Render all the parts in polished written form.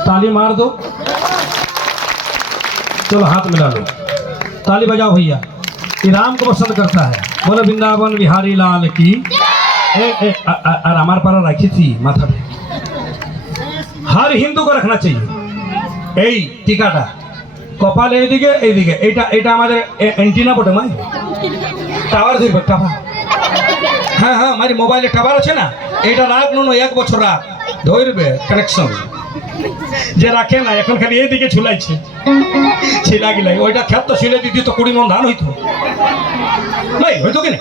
ताली मार दो, चलो हाथ मिला लो, ताली बजाओ भैया। ये राम को पसंद करता है, बोलो वृंदावन बिहारी लाल की। और हमारे पारा रखी थी माथा पे, हर हिंदू को रखना चाहिए এই টিকাটা কপালে এইদিকে এইদিকে। এটা আমাদের অ্যান্টিনা বটে মাই টাওয়ার ধরবে টাওয়ার। হ্যাঁ হ্যাঁ আমার মোবাইলে টাওয়ার আছে না, এটা রাখ নুনো 1 বছর রাখ ধরবে কানেকশন। যে রাখে না এখন খালি এইদিকে ঝুলাইছে ছিলা গিলাই, ওইটা খেত তো ছিলে দিদি তো 20 মন ধান হইতো নাই, হইতো কি না,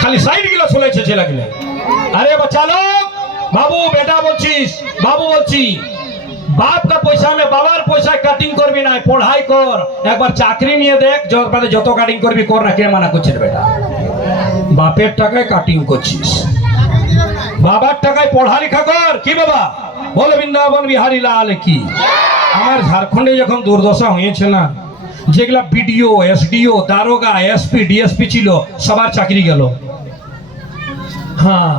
খালি সাইড গিলা ঝুলাইছে ছিলা গিলাই। আরে বাচ্চা লোক, বাবু বেটা বলছিস, বাবু বলছি बाप का पैसा में बाबार पैसा काटिंग करबी ना, पढ़ाई कर, एक बार चाकरी निये देख যত কাটিং করবি কর না, কে মানা করছে বেটা? বাপের টাকায় কাটিং করছিস, বাবার টাকায় পড়ালেখা কর। কি বাবা বলে বৃন্দাবন বিহারী লাল কি। আমার ঝাড়খণ্ডে যখন দুর্দশা হয়েছে না, যেগুলা বিডিও এসডিও দারোগা এসপি ডিএসপি ছিল সবার চাকরি গেল। হ্যাঁ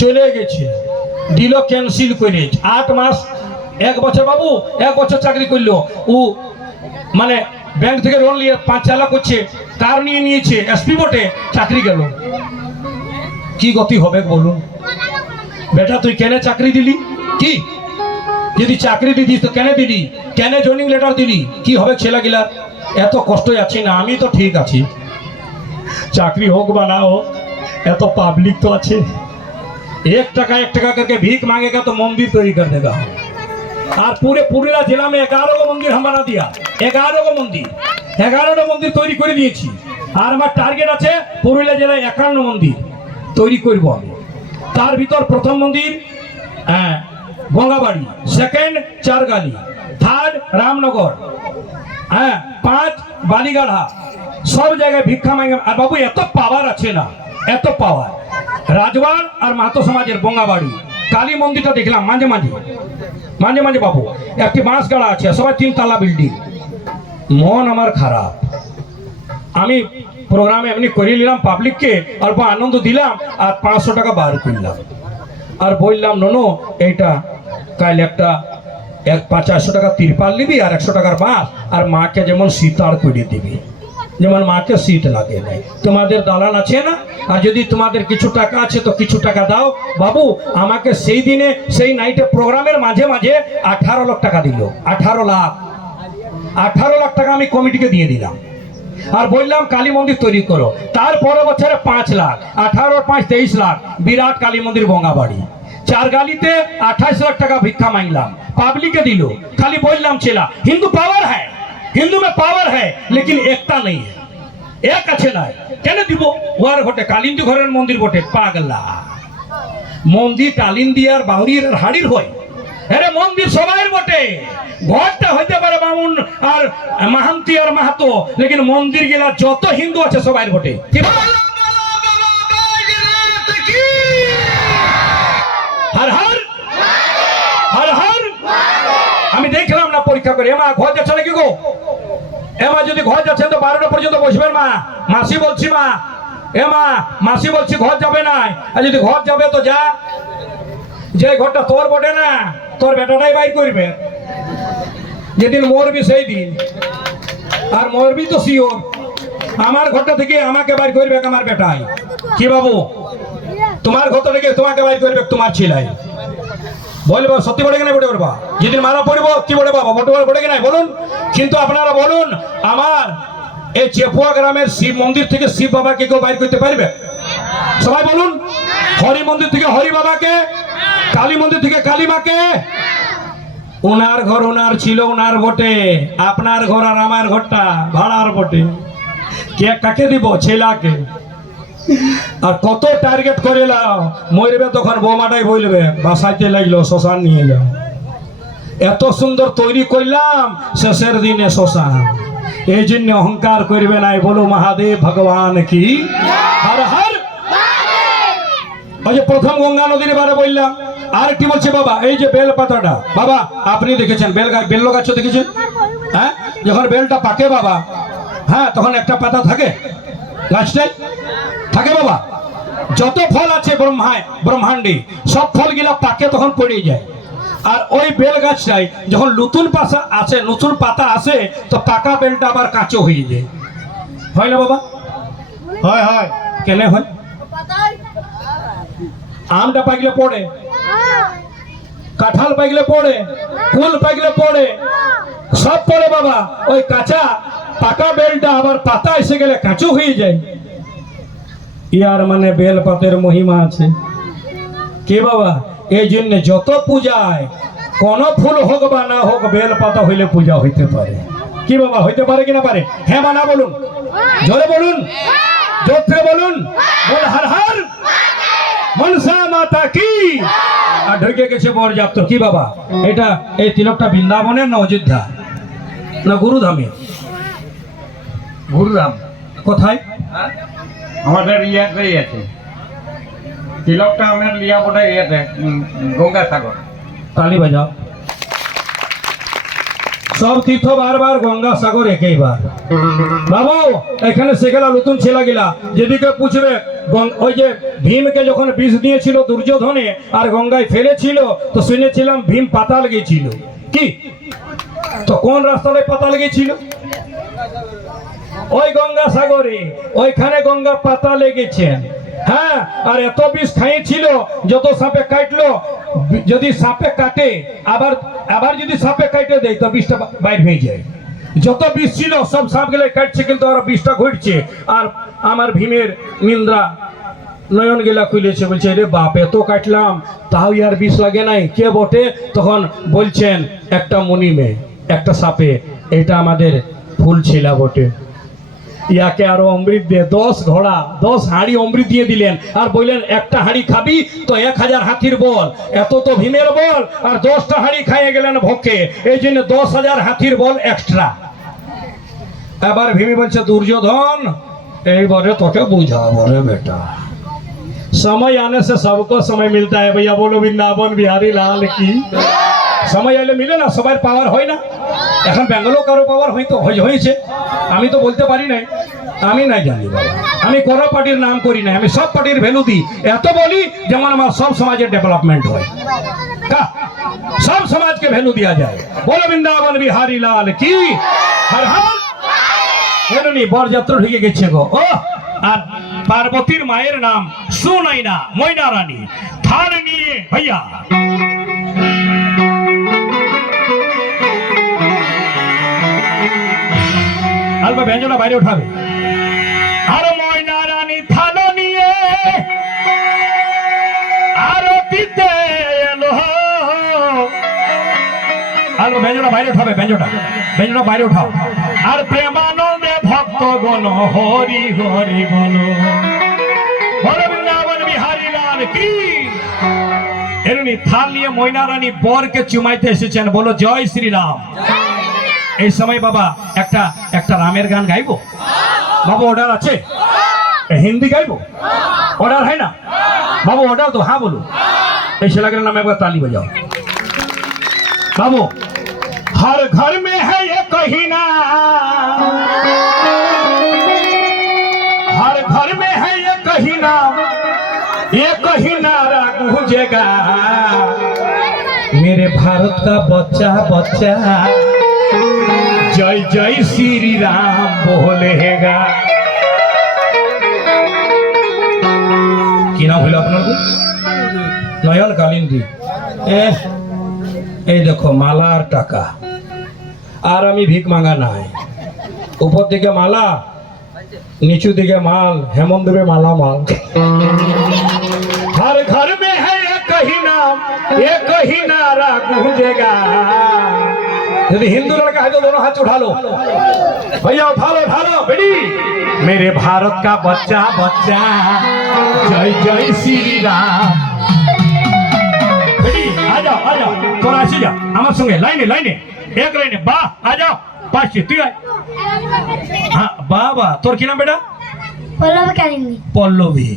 চলে গেছে, দিল ক্যান্সেল করে 8 মাস 1 বছর বাবু 1 বছর চাকরি করলো ও, মানে ব্যাংক থেকে লোন নিয়ে 5 লাখ করছে, কার নিয়ে নিয়েছে এসপি বটে, চাকরি গেল। কি গতি হবে বলুন বেটা? তুই কেন চাকরি দিলি? কি যদি চাকরি দিদিস তো কেন দিলি? কেন জয়নিং লেটার দিলি? কি হবে ছেলে গিলা? এত কষ্ট আছি না, আমি তো ঠিক আছি, চাকরি হোক বা না হোক, এত পাবলিক তো আছে, 1 টাকা करके भीख मांगेगा तो मंदिर तैयारी कर देगा। और पूरे पुरुलिया जिला में 11 गो मंदिर हम बना दिया, 11 गो मंदिर 11টা मंदिर তৈরি করে দিয়েছি। আর আমার টার্গেট আছে পুরুলিয়া জেলায় 51 মন্দির তৈরি করব আমি। তার ভিতর প্রথম মন্দির গঙ্গাবাড়ি, সেকেন্ড চারগালি, থার্ড রামনগর, 5 বালিগাড়া, সব জায়গায় ভিক্ষা মাঙ্গে। আর বাবু এত পাওয়ার আছে না, এত পাওয়ার। রাজবাড় আর মাহাতো সমাজের বঙ্গাবাড়ি কালী মন্দিরটা দেখলাম মাঝে মাঝে বাবু একটি বাঁশ গাড়া আছে, সবাই 3 তলা বিল্ডিং। মন আমার খারাপ, আমি প্রোগ্রামে এমনি করে নিলাম, পাবলিককে অল্প আনন্দ দিলাম আর 500 টাকা বার করলাম আর বললাম ননো এইটা কাল একটা 500 টাকা তিরপাল নিবি আর 100 টাকার বাঁশ, আর মাকে যেমন শীতার করে দিবি, যেমন মাকে শীত লাগে নাই। তোমাদের দালান আছে না, আর যদি তোমাদের কিছু টাকা আছে তো কিছু টাকা দাও। বাবু আমাকে সেই দিনে সেই নাইটে প্রোগ্রামের মাঝে মাঝে 18 লাখ টাকা দিল, 18 লাখ টাকা আমি কমিটিকে দিয়ে দিলাম আর বললাম কালী মন্দির তৈরি করো। তারপরে বছরে 5 লাখ, 18 আর 5 23 লাখ, বিরাট কালী মন্দির বঙ্গাবাড়ি। চারগালিতে 28 লাখ টাকা ভিক্ষা মাंगলাম, পাবলিকে দিল। খালি বললাম ছেলা হিন্দু পাওয়ার है, हिंदू में पावर है लेकिन एकता नहीं है, एक अच्छे ना কেন দিব? ওয়ার ঘটে কালিন্দী ঘরের মন্দির বটে, পাগলা মন্দির কালিন্দী আর বাউরির আর হাড়ির হয়। আরে মন্দির সবাইয়ের বটে, ঘরটা হইতে পারে বামুন আর মাহান্তি আর মাহাতো, লেকিন মন্দির গেলা যত হিন্দু আছে সবাইয়ের বটে। হর হর হর হর। আমি দেখলাম না পরীক্ষা করে, এমা ঘর যাচ্ছে নাকি গো? এমা যদি ঘর যাচ্ছেন তো 12টা পর্যন্ত বসবেন মা। মাসি বলছি মা, এমা মাসি বলছি ঘর যাবে না, আর যদি ঘর যাবে তো যা, যে ঘরটা তোর বটে না তোর বেটাটাই বাইর করবে। যেদিন মরবি সেই দিন, আর মরবি তো শিওর আমার ঘরটা থেকে আমাকে বাইর করবে আমার বেটাই। কি বাবু তোমার ঘর থেকে তোমাকে বাইর করবে তোমার ছেলাই। বলবো সত্যি বটে কিনা? বটে বলবা। যেদিন মারা পড়বো কি বটে বাবা বটে কিনা বলুন? কিন্তু আপনারা বলুন, আমার এই চেপুয়া গ্রামের শিব মন্দির থেকে শিব বাবাকে কেউ বাইর করতে পারবে? সবাই বলুন। হরি মন্দির থেকে হরি বাবাকে, কালী মন্দির থেকে কালী মাকে। ওনার ঘর ওনার ছিল, ওনার বটে, আপনার ঘর আর আমার ঘরটা ভাড়ার বটে। কে কাকে দিব? ছেলাকে। আর কত টার্গেট করে লাও, মরবে তখন বৌমাটাই বলবে বাসাইতে লাগলো শ্মশান নিয়ে যাও। এত সুন্দর তৈরি করলাম, শেষের দিনে শ্মশান। এই জন্য অহংকার করবে নাই, বলো মহাদেব ভগবান কি। হর হর। ওই যে প্রথম গঙ্গা নদীর বারে বললাম। আর কি বলছে বাবা, এই যে বেল পাতাটা বাবা আপনি দেখেছেন, বেল গাছ দেখেছেন? হ্যাঁ, যখন বেলটা পাকে বাবা, হ্যাঁ তখন একটা পাতা থাকে গাছটাই থাকে বাবা, যত ফল আছে ব্রহ্মাণ্ডে সব ফলগুলা পাকে তখন পড়ে যায়। আর ওই বেল গাছটাই যখন নতুন পাতা আসে তো পাকা বেলটা আবার কাঁচো হয়ে যায়। হয় না বাবা? হয় হয়। কেন হয়? আমটা পাকলে পড়ে, কাঁঠাল পাকলে পড়ে, কুল পাকলে পড়ে, সব পড়ে বাবা। ওই কাঁচা পাকা বেলটা আবার পাতা এসে গেলে কাঁচো হয়ে যায়। ইয়ার মানে বেল পাতের মহিমা আছে কে বাবা? এই জন্য যত পূজায় কোন ফুল হোক বা না হোক বেল পাতা হইলে পূজা হইতে পারে। কি বাবা, হইতে পারে কি না পারে? হ্যাঁ বা না বলুন, জোরে বলুন, জোর থেকে বলুন, বল হর হর মনসা মাতা কি। আর ঢুকে গেছে বরযাত্র। কি বাবা এটা? এই তিলকটা বৃন্দাবনের না অযোধ্যা না গুরুধামে? ঘুরলাম কোথায়? আমাদের ইয়াতেই আছে তিলকটা, আমার লিয়া বোধ ইয়াতে গঙ্গাসাগর। তালি বাজাও। সব তীর্থ বারবার গঙ্গাসাগর একই বার। বাবু এখানে সেগুলা নতুন ছেলা গিলা যেদিকে পুছবে, ওই যে ভীমকে যখন বিষ দিয়েছিল দুর্যোধনে আর গঙ্গায় ফেলেছিল তো শুনেছিলাম ভীম পাতাল গিয়েছিল। কি তো কোন রাস্তায় পাতাল গিয়েছিল? ওই গঙ্গাসাগরে, ওইখানে গঙ্গা পাতা লেগেছেন। হ্যাঁ, আর এত বিষ খাইয়েছিল যত সাপে কাটলো, যদি সাপে কাটে আবার যদি সাপে কাটে দেয় তো বিষটা বাইর হয়ে যায়। যত বিষ ছিল সব সাপ গেলে কাটছে, কিন্তু ওরা বিষটা ঘুরছে। আর আমার ভীমের নিন্দ্রা নয়ন গেলা খুলেছে, বলছে রে বাপ এত কাটলাম তাও ইয়ার বিষ লাগে নাই, কে বটে? তখন বলছেন একটা মণিমে একটা সাপে, এটা আমাদের ফুল ছিলা বটে। ইয়াকে আরো অমৃত দিয়ে 10 ঘোড়া 10 হাঁড়ি অমৃত দিয়ে দিলেন আর বললেন একটা হাঁড়ি খাবি তো 1000 হাতির বল। এত তো ভীমের বল, আর 10টা হাঁড়ি খাইয়ে গেলেন ভোকে, এই জন্য 10,000 হাতির বল এক্সট্রা। এবার ভীমি বলছে দুর্যোধন এইবারে তোকে বুঝাবো রে बेटा, समय आने से सबको समय मिलता है भैया। बोलो वृंदावन बिहारी लाल की। সময় এলে মিলে না, সবার পাওয়ার হয় না। এখন ব্যাঙ্গালোর কারো পাওয়ার হয়তো হয়েছে, আমি তো বলতে পারি না, আমি নাই জানি বাবা। আমি কোনো পার্টির নাম করি না, আমি সব পার্টির ভ্যালু দিই। এত বলি যেমন আমার সব সমাজের ডেভেলপমেন্ট হয়, সব সমাজকে ভ্যালু দেওয়া যায়। বলো বৃন্দাবন বিহারী লাল কি। হর হর। এমনি বরযাত্রা ঢুকে গেছে গো। ও আর পার্বতীর মায়ের নাম সুনয়না, ময়না রানী। থাল নিয়ে ভাইয়া আলবা ব্যঞ্জনা বাইরে উঠাবে। আর ময়না রানী থাল নিয়ে আরতিতে এলো। আলবা ব্যঞ্জনা বাইরে উঠাবে, ব্যঞ্জনা বাইরে উঠাও। আর প্রেমানন্দে ভক্তগণ হরি হরি বলো। বলো বৃন্দাবন বিহারী লাল কি। এমনি থাল নিয়ে ময়না রানী বরকে চুমাইতে এসেছেন। বলো জয় শ্রীরাম। এই সময় বাবা একটা রামের গান গাইবো বাবু? অর্ডার আছে? হিন্দি গাইবো? অর্ডার হয় না বাবু? অর্ডার তো হ্যাঁ বলো। এই ছেলেগুলোর নামে একবার তালি বাজাও বাবু। हर घर में है ये कहीं ना, हर घर में है ये कहीं ना, ये कहीं नारा गूंजेगा मेरे भारत का बच्चा बच्चा जय जय श्री राम बोलेगा। কি নাম হলো আপনার? নয়ন কালিন্দী। এই দেখো মালা আর টাকা, আর আমি ভিক মাঙ্গা নাই। উপর দিকে মালা, নিচু দিকে মাল, হেমন্ত দেবে মালা মাল। हर घर में है कहीं नाम, ये कहीं नारा गूंजेगा। यदि हिंदू लड़का है तो दोनों हाथ उठा लो भैया, उठा लो बेटी। मेरे भारत का बच्चा बच्चा जय जय श्री राम। बेटी आ जाओ তোরা আসি যা আমার সঙ্গে লাইনে এক লাইনে। বাহ আ যাও পাশে তুই আয়। হ্যাঁ বাবা তোর কি নাম বেটা? পল্লবী কালিন্দী। পল্লবী।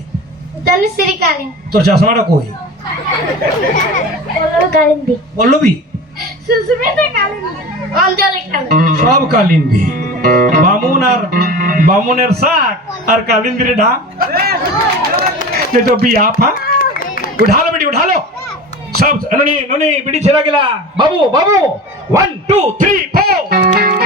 তনুশ্রী কালিন্দী। তোর চশমাটা কই? পল্লবী কালিন্দী। পল্লবী সুস্মিতা কালিন্দী অঞ্জলি কালিন্দী সব কালিন্দি বামুনের শাক আর কালিন্দির ঢাক ये तो बिया था उठा लो बेटी उठा लो सब ननी ननी बेटी छेड़ा गेला बाबू बाबू 1 2 3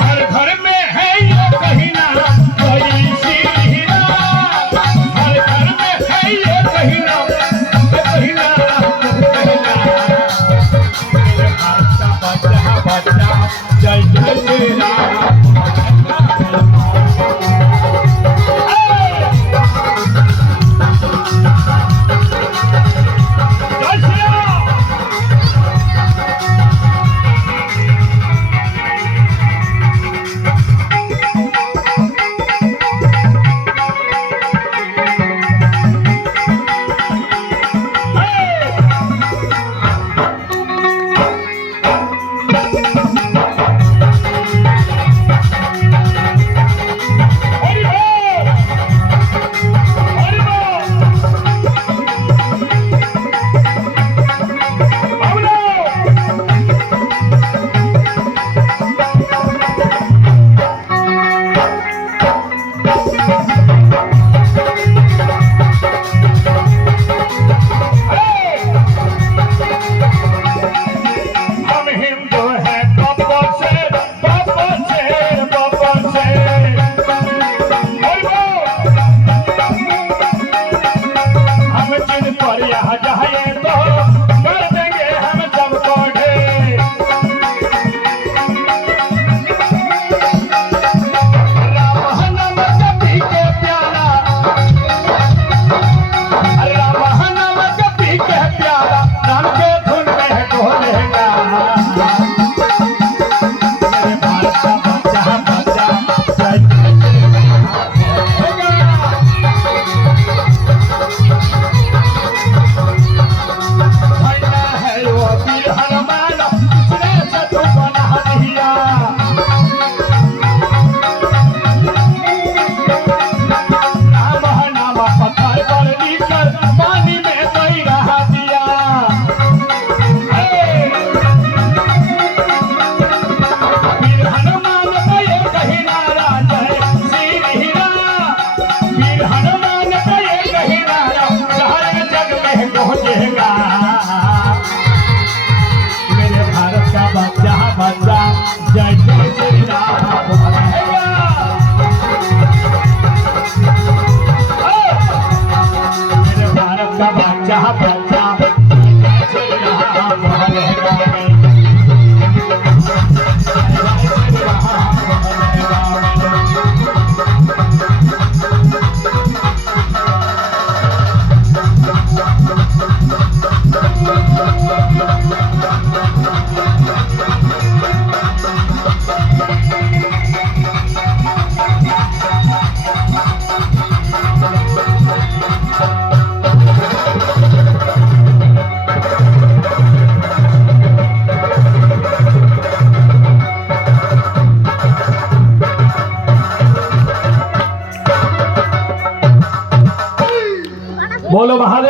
हर घर में है ये कहीना कोई सी हीरा हर घर में है ये कहीना बच्चा बच्चा जय जय श्री राम जय श्री राम हरि बोल हरि बोल बाबू हम हिंदू हैं पापा से हम जिन पर यहाँ जाए तो कर देंगे हम सबको ढेर राम नाम जपी के प्यारा राम नाम जपी के प्यारा नाम के धुन में ढोलेगा मेरे भारत का बच्चा बच्चा जय जय श्री भैया है वो वीर हनुमान जिसने शत्रु बना दिया नाम है नाम पत्थर पर लिखकर पानी में कोई रहा दिया वीर हनुमान का ये कहीनारा जय श्री हीरा वीर हनुमान का ये कहीनारा सारे जग में पहुंचेगा मेरे भारत का बच्चा बच्चा जय जय श्री राम बोलेगा मेरे भारत का बच्चा बच्चा जय श्री राम बोलेगा बोलो महादेव